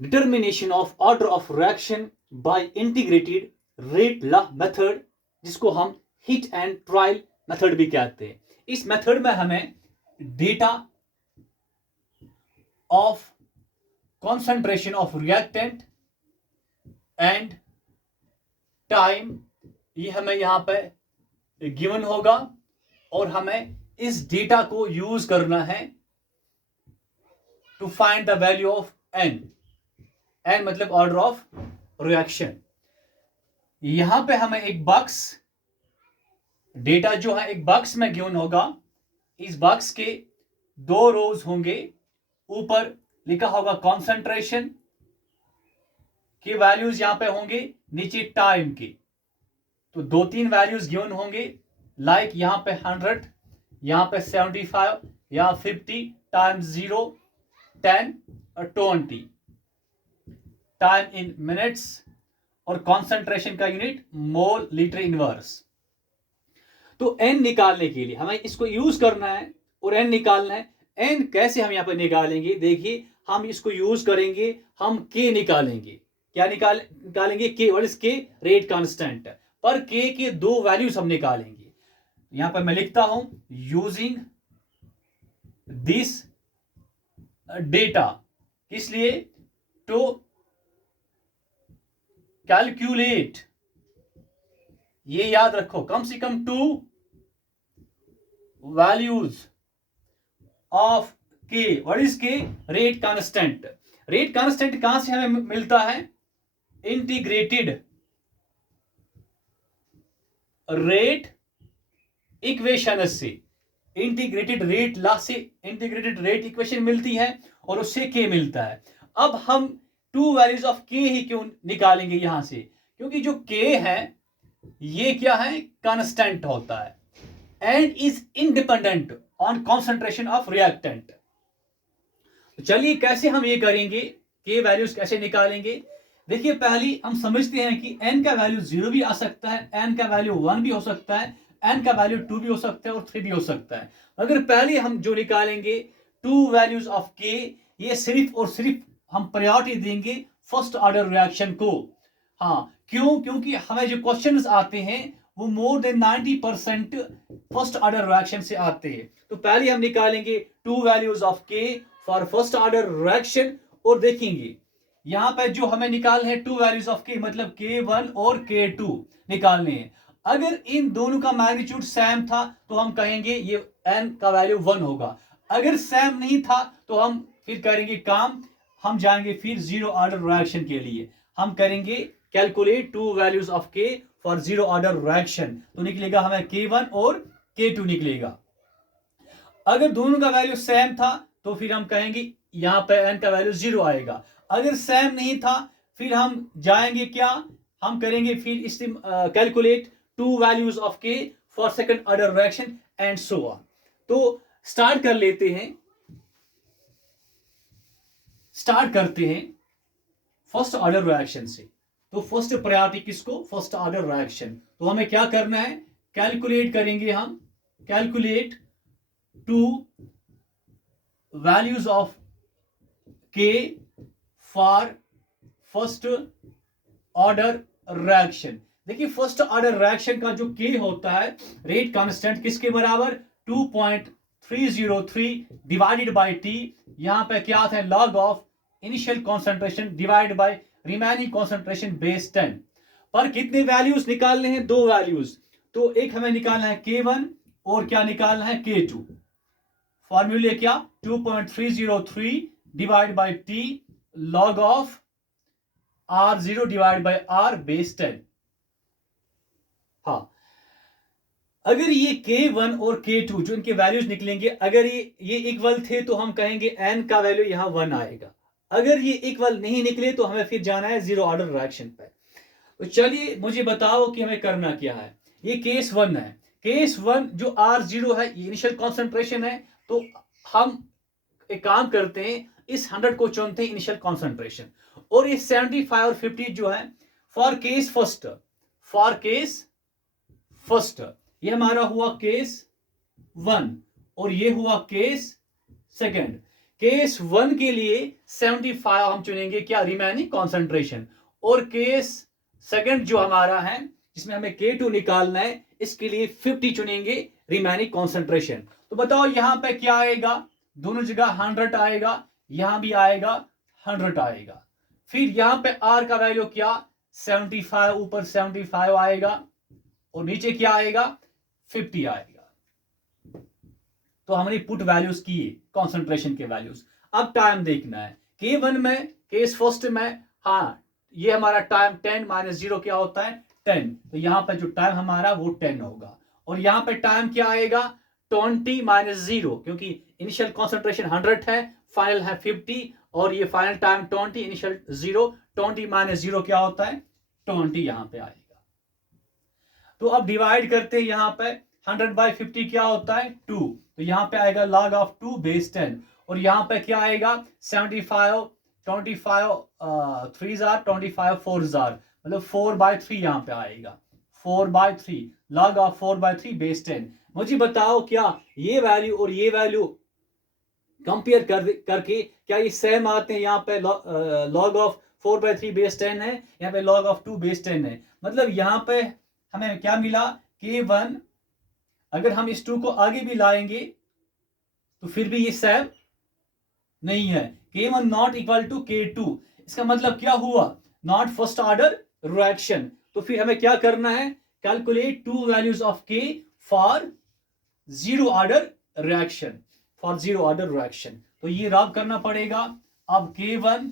Determination of order of reaction by integrated rate law method, जिसको हम hit and trial method भी कहते हैं। इस मेथड में हमें data of concentration of reactant and time ये हमें यहां पे गिवन होगा और हमें इस डेटा को यूज करना है to find the value of n. N मतलब ऑर्डर ऑफ रिएक्शन। यहां पे हमें एक बॉक्स, डेटा जो है एक बॉक्स में गिवन होगा। इस बॉक्स के दो रोज होंगे, ऊपर लिखा होगा कॉन्सेंट्रेशन की वैल्यूज यहां पे होंगे, नीचे टाइम की। तो दो तीन वैल्यूज गिवन होंगे, लाइक यहां पे 100, यहां पे 75 या 50 टाइम्स 0 10 और 20, टाइम इन मिनट्स और कॉन्सेंट्रेशन का यूनिट मोल लीटर इनवर्स। तो एन निकालने के लिए हमें इसको यूज करना है और एन निकालना है। एन कैसे हम यहां पर निकालेंगे, देखिए हम इसको यूज करेंगे, हम के निकालेंगे। क्या निकालेंगे? के। व्हाट इज के? Rate constant. पर के दो वैल्यूज हम निकालेंगे। यहां पर मैं लिखता हूं यूजिंग दिस डेटा, किस लिए? टू कैलकुलेट, ये याद रखो, कम से कम 2 वैल्यूज ऑफ के। व्हाट इज के? Rate constant. रेट कांस्टेंट कहां से हमें मिलता है? इंटीग्रेटेड रेट इक्वेशन से, इंटीग्रेटेड रेट लॉ से इंटीग्रेटेड रेट इक्वेशन मिलती है और उससे के मिलता है। अब हम 2 वैल्यूज ऑफ के ही क्यों निकालेंगे यहां से? क्योंकि जो के है ये क्या है? कांस्टेंट होता है and is independent on concentration of reactant. चलिए कैसे हम ये करेंगे, के वैल्यूज कैसे निकालेंगे? देखिए पहली हम समझते हैं कि n का वैल्यू 0 भी आ सकता है, n का वैल्यू 1 भी हो सकता है, n का वैल्यू 2 भी हो सकता है और 3 भी हो सकता है। अगर पहले हम जो निकालेंगे 2 वैल्यूज ऑफ k, ये सिर्फ और सिर्फ हम प्रायोरिटी देंगे फर्स्ट ऑर्डर रिएक्शन को। हाँ, क्यों? क्योंकि हमें जो क्वेश्चंस आते हैं वो more than 90% first order reaction से आते हैं। तो पहले हम निकालेंगे 2 values of k for first order reaction और देखेंगे यहां पर जो हमें निकालने हैं 2 वैल्यूज ऑफ के, मतलब k1 और k2 निकालने हैं। अगर इन दोनों का मैग्नीट्यूड सेम था तो हम कहेंगे ये n का वैल्यू 1 होगा। अगर सेम नहीं था तो हम फिर करेंगे काम, हम जाएंगे फिर जीरो ऑर्डर रिएक्शन के लिए। हम करेंगे calculate 2 values of k for zero order reaction, तो निकलेगा हमें k1 और k2 निकलेगा। अगर दोनों का वैल्यू सेम था तो फिर हम कहेंगे यहां पर n का वैल्यू 0 आएगा। अगर सेम नहीं था फिर हम जाएंगे क्या, हम करेंगे फिर इस कैलकुलेट 2 वैल्यूज ऑफ के for second order reaction and so on. तो स्टार्ट करते हैं फर्स्ट ऑर्डर रिएक्शन से। तो फर्स्ट प्रायोरिटी किसको? First order reaction. तो हमें क्या करना है? कैलकुलेट करेंगे हम, कैलकुलेट 2 वैल्यूज ऑफ के फॉर फर्स्ट ऑर्डर रिएक्शन। देखिए फर्स्ट ऑर्डर रिएक्शन का जो के होता है रेट कांस्टेंट किसके बराबर? 2.303 डिवाइडेड बाय टी। यहां पे क्या आता है? Log of initial concentration divide by remaining concentration base 10। पर कितने वैल्यूज निकालने हैं? 2 वैल्यूज। तो एक हमें निकालना है k1 और क्या निकालना है? k2। फॉर्मूले क्या? 2.303 divide by T log of r0 divide by r base 10। हाँ, अगर ये k1 और k2 जो इनके वैल्यूज निकलेंगे, अगर ये इक्वल थे तो हम कहेंगे n का वैल्यू यहां 1 आएगा। अगर ये इक्वल नहीं निकले तो हमें फिर जाना है जीरो ऑर्डर रिएक्शन पे। तो चलिए मुझे बताओ कि हमें करना क्या है। ये केस 1 है। केस 1 जो r0 है ये इनिशियल कॉन्सेंट्रेशन है। तो हम एक काम करते हैं, इस 100 को चुनते हैं इनिशियल कॉन्सेंट्रेशन, और ये 75 और 50 जो है फॉर केस फर्स्ट, ये हमारा हुआ केस 1 और ये हुआ केस सेकंड। केस 1 के लिए 75 हम चुनेंगे क्या, रिमेनिंग कॉन्सेंट्रेशन। और केस सेकंड जो हमारा है जिसमें हमें K2 निकालना है, इसके लिए 50 चुनेंगे रिमेनिंग कॉन्सेंट्रेशन। तो बताओ यहां पे क्या आएगा, दोनों जगह 100 आएगा, यहां भी आएगा 100 आएगा। फिर यहां पे R का वैल्यू क्या, 75, ऊपर 75 आएगा और नीचे क्या आएगा, 50 आएगा। तो हमने पुट वैल्यूज किए कॉन्सेंट्रेशन के वैल्यूज। अब टाइम देखना है, K1 में, केस फर्स्ट में, हाँ ये हमारा टाइम 10 - 0 क्या होता है, 10। तो यहां पर जो टाइम हमारा वो 10 होगा। और यहां पे टाइम क्या आएगा, 20 - 0, क्योंकि इनिशियल कॉन्सेंट्रेशन 100 है, फाइनल है 50, और ये फाइनल टाइम 20, इनिशियल 0, 20 - 0 क्या होता है, 20 यहां पे आएगा। तो अब डिवाइड करते हैं, यहां पे 100/50 क्या होता है, 2। तो यहां पे आएगा log of 2 base 10। और यहां पे क्या आएगा, 75, 25 3s are 25 4s are, मतलब 4/3 यहां पे आएगा, 4/3, log of 4/3 base 10। मुझे बताओ क्या ये वैल्यू और ये वैल्यू कंपेयर करके क्या ये सेम आते हैं, यहाँ पे log ऑफ 4/3 बेस 10 है, यहाँ पे log ऑफ 2 बेस 10 है। मतलब यहाँ पे हमें क्या मिला, K1, अगर हम इस 2 को आगे भी लाएंगे तो फिर भी ये सेम नहीं है, K1 not equal to K2। इसका मतलब क्या हुआ, नॉट फर्स्ट ऑर्डर रिएक्शन। तो फिर हमें क्या करना है, calculate 2 values of K for zero order reaction, for zero order reaction. तो ये रब करना पड़ेगा। अब K1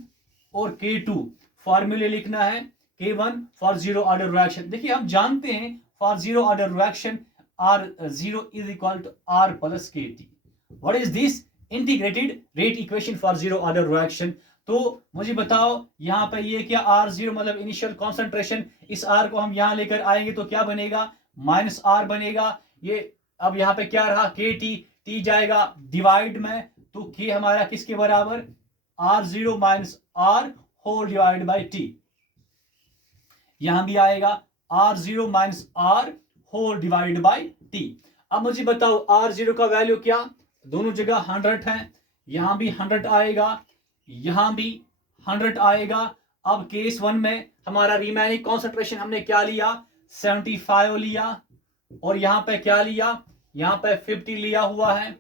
और K2 फॉर्मूले लिखना है, K1 for zero order reaction. देखिए हम जानते हैं for zero order reaction R0 is equal to R plus KT। What is this, integrated rate equation for zero order reaction. तो मुझे बताओ यहाँ पे ये क्या, R0 मतलब इनिशियल कॉन्सेंट्रेशन, इस R को हम यहाँ लेकर आएंगे तो क्या बनेगा, -R बनेगा। ये अब यहाँ पे क्या रहा, T जाएगा डिवाइड में, तो K हमारा किसके बराबर, R0 - R whole divide by T। यहां भी आएगा R0 - R whole divide by T। अब मुझे बताओ R0 का वैल्यू क्या, दोनों जगह 100 है, यहां भी 100 आएगा, यहां भी 100 आएगा। अब केस 1 में हमारा रिमेनिंग कॉन्सेंट्रेशन हमने क्या लिया, 75 लिया, और यहां पे क्या लिया, यहां पे 50 लिया हुआ है।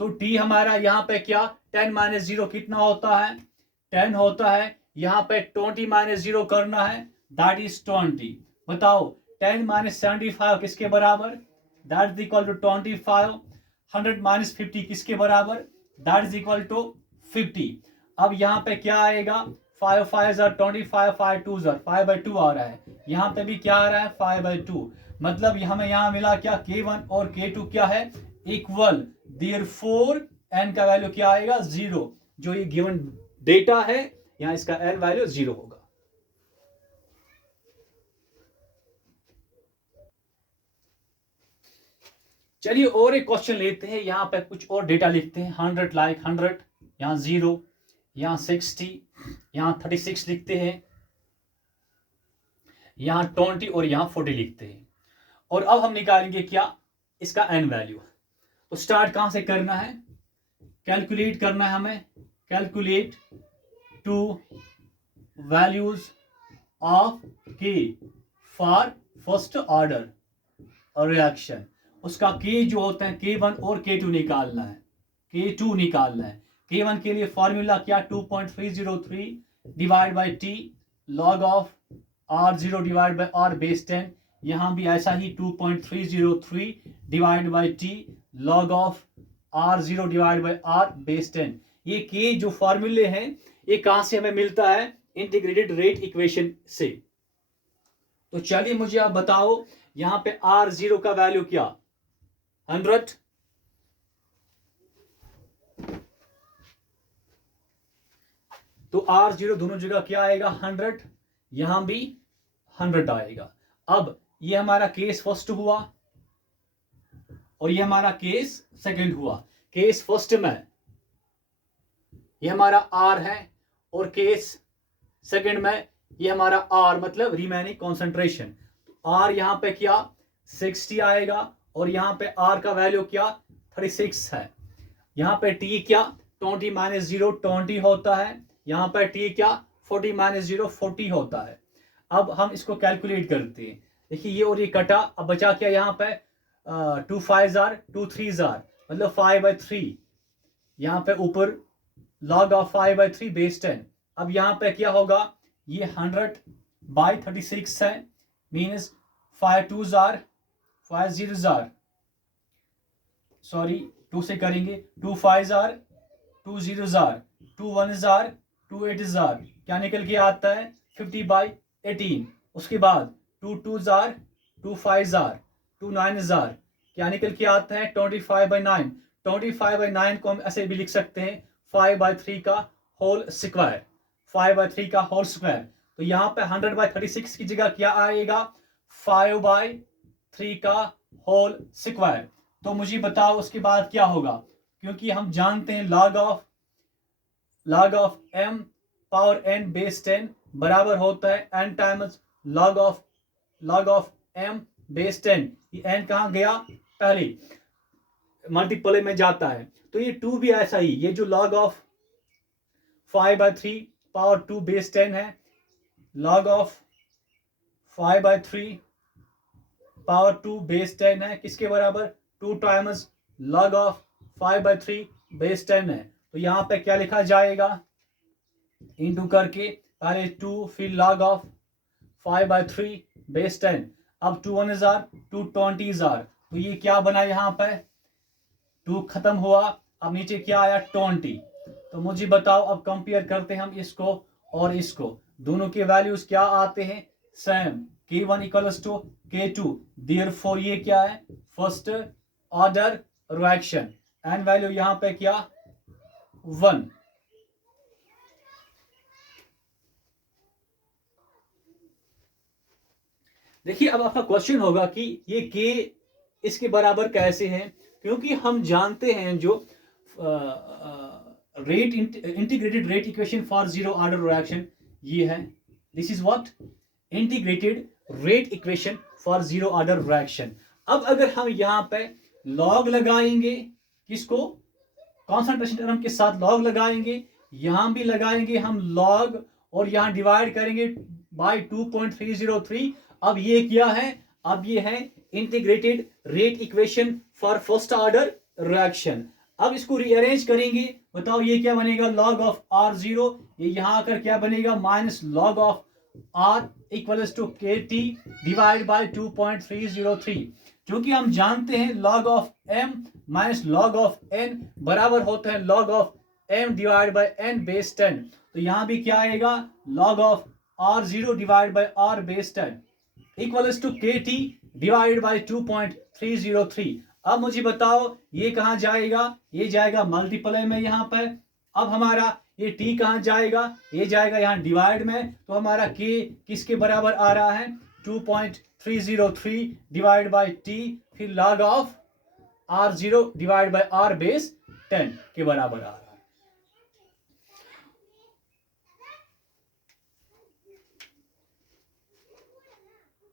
तो T हमारा यहां पे क्या, 10 - 0 कितना होता है, 10 होता है। यहां पे 20 - 0 करना है, दैट इज 20। बताओ 10 - 75 किसके बराबर, दैट इज इक्वल टू 25। 100 - 50 किसके बराबर, दैट इज इक्वल टू 50। अब यहां पे क्या आएगा, 5 5 are 25, 5 2s are 5/2 आ रहा है। यहां पे भी क्या आ रहा है, 5/2। मतलब हमें यहां मिला क्या, K1 और K2 क्या है, इक्वल। देयरफॉर n का वैल्यू क्या आएगा, 0। जो ये गिवन डेटा है, यहां इसका n वैल्यू 0 होगा। चलिए और एक क्वेश्चन लेते हैं, यहां पे कुछ और डेटा लिखते हैं। 100 लाइक 100, यहां 0, यहां 60, यहां 36 लिखते हैं, यहां 20 और यहां 40 लिखते हैं। और अब हम निकालेंगे क्या, इसका n वैल्यू। तो स्टार्ट कहां से करना है, कैलकुलेट करना है हमें, calculate 2 values of K for first order reaction. उसका K जो होता है, K1 और K2 निकालना है, K2 निकालना है। K1 के लिए फॉर्मूला क्या, 2.303 divide by T log of R0 divide by R base 10। यहां भी ऐसा ही 2.303 divide by T log of R0 divide by R base 10। ये K जो फॉर्मूले हैं, ये कहां से हमें मिलता है, इंटीग्रेटेड रेट इक्वेशन से। तो चलिए मुझे आप बताओ, यहां पे R0 का वैल्यू क्या, 100। तो R0 दोनों जगह क्या आएगा, 100, यहां भी 100 आएगा। अब ये हमारा केस फर्स्ट हुआ और ये हमारा केस सेकंड हुआ। केस फर्स्ट में ये हमारा R है, और केस सेकंड में ये हमारा R मतलब रिमेनिंग कॉन्सेंट्रेशन। R यहां पे क्या, 60 आएगा, और यहां पे R का वैल्यू क्या, 36 है। यहां पे T क्या, 20 माइनस 0 20 होता है, यहाँ पर t क्या 40 माइनस 0 40 होता है। अब हम इसको कैलकुलेट करते हैं। देखिए ये और ये कटा, अब बचा क्या यहाँ पे 2 5 आर 2 3 आर मतलब 5/3, यहाँ पे ऊपर log ऑफ 5/3 बेस 10। अब यहाँ पे क्या होगा, ये 100/36 है, मीन्स 5 2 आर 5 0 आर, सॉरी 2 से करेंगे, 2 5 आर 2 0 आर 2 1 आर 2 8 आर, क्या निकल के आता है 50/18। उसके बाद 2 2 आर 2 5 आर 2 9 आर, क्या निकल के आता है 25/9। 25/9 को हम ऐसे भी लिख सकते हैं 5/3 का होल स्क्वायर, 5/3 का होल स्क्वायर। तो यहाँ पे 100/36 की जगह क्या आएगा 5/3 का होल स्क्वायर। तो मुझे बताओ उसके बाद क्या होगा, क्योंकि हम जानते हैं log of m power n base 10 बराबर होता है n times log of m base 10। ये n कहाँ गया, पहले मल्टीपल में जाता है। तो ये 2 भी ऐसा ही, ये जो log ऑफ 5/3 पावर 2 बेस 10 है, log ऑफ 5/3 पावर 2 बेस 10 है, किसके बराबर 2 टाइम्स log ऑफ 5/3 बेस 10 है। तो यहाँ पे क्या लिखा जाएगा, इंटू करके पहले 2 फिर log ऑफ 5/3 बेस 10, अब 2 1 आर 2 20 आर, तो ये क्या बना, यहाँ पे 2 खत्म हुआ, अब नीचे क्या आया 20। तो मुझे बताओ, अब कंपेयर करते हैं हम इसको और इसको, दोनों के वैल्यूज क्या आते हैं same, K1 equals to K2, therefore ये क्या है first order reaction, n value यहाँ पे क्या 1। देखिए अब आपका क्वेश्चन होगा कि ये K इसके बराबर कैसे है, क्योंकि हम जानते हैं जो rate integrated rate equation for zero order reaction ये है, this is what integrated rate equation for zero order reaction. अब अगर हम यहाँ पे लॉग लगाएंगे, किसको कॉन्सेंट्रेशन टर्म के साथ लॉग लगाएंगे, यहां भी लगाएंगे हम लॉग और यहां डिवाइड करेंगे बाय 2.303। अब ये क्या है, अब ये है integrated rate equation for first order reaction. अब इसको रीअरेंज करेंगे, बताओ ये क्या बनेगा log ऑफ R0, ये यहां आकर क्या बनेगा minus log of R equals to KT divide by 2.303। क्योंकि हम जानते हैं log of m minus log of n बराबर होता है log of m divide by n base 10। तो यहां भी क्या आएगा log of R0 divide by R base 10 equals to KT divide by 2.303। अब मुझे बताओ ये कहां जाएगा, ये जाएगा मल्टीप्लाई में यहाँ पर। अब हमारा ये t कहां जाएगा, ये जाएगा यहाँ डिवाइड में, तो हमारा k किसके बराबर आ रहा है 2.303 डिवाइड बाय t, फिर log of R0 divide by R base 10 के बराबर आ रहा है।